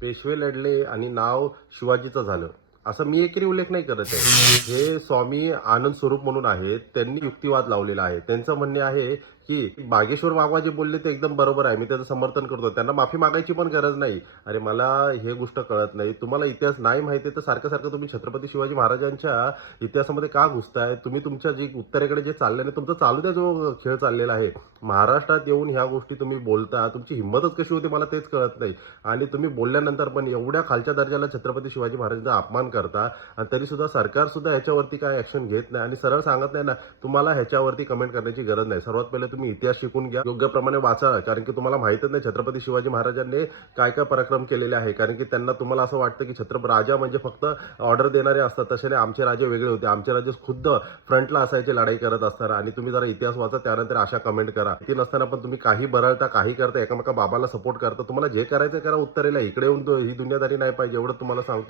पेशवे लढले आणि नाव शिवाजीचं झालं असं मी एकरी उल्लेख नाही करत आहे. हे स्वामी आनंद स्वरूप म्हणून आहेत, त्यांनी युक्तिवाद लावलेला आहे. त्यांचं म्हणणे आहे की बागेश्वर बाबा जे बोलले ते एकदम बरोबर आहे, मी त्याचं समर्थन करतो, त्यांना माफी मागायची पण गरज नाही. अरे मला हे गोष्ट कळत नाही, तुम्हाला इतिहास नाही माहिती तर सारखं सारखं तुम्ही छत्रपती शिवाजी महाराजांच्या इतिहासामध्ये का घुसताय? तुम्ही तुमच्या जे उत्तरेकडे जे चालले तुमचं चालू द्या, जो खेळ चाललेला आहे. महाराष्ट्रात येऊन ह्या गोष्टी तुम्ही बोलता, तुमची हिंमतच कशी होती मला तेच कळत नाही. आणि तुम्ही बोलल्यानंतर पण एवढ्या खालच्या दर्जाला छत्रपती शिवाजी महाराजांचा अपमान करता आणि तरी सुद्धा सरकार सुद्धा ह्याच्यावरती काय ऍक्शन घेत नाही आणि सरळ सांगत नाही ना, तुम्हाला ह्याच्यावरती कमेंट करण्याची गरज नाही. सर्वात पहिले तुम्ही इतिहास शिकून घ्या, योग्य प्रमाणे वाचा, कारण की तुम्हाला माहितच नाही छत्रपती शिवाजी महाराजांनी काय काय पराक्रम केलेले आहे. कारण की त्यांना तुम्हाला असं वाटतं की छत्रपती राजा म्हणजे फक्त ऑर्डर देणारे असतात, तसे नाही. आमचे राजे वेगळे होते, आमचे राजे खुद्द फ्रंटला असायचे लढाई करत असताना. आणि तुम्ही जरा इतिहास वाचा, त्यानंतर अशा कमेंट करा. ती नसताना पण तुम्ही काही बरळता, काही करता, एकामेका बाबाला सपोर्ट करता. तुम्हाला जे करायचं करा उत्तरेला, इकडे येऊन ही दुनियादारी नाही पाहिजे, एवढं तुम्हाला सांगतो.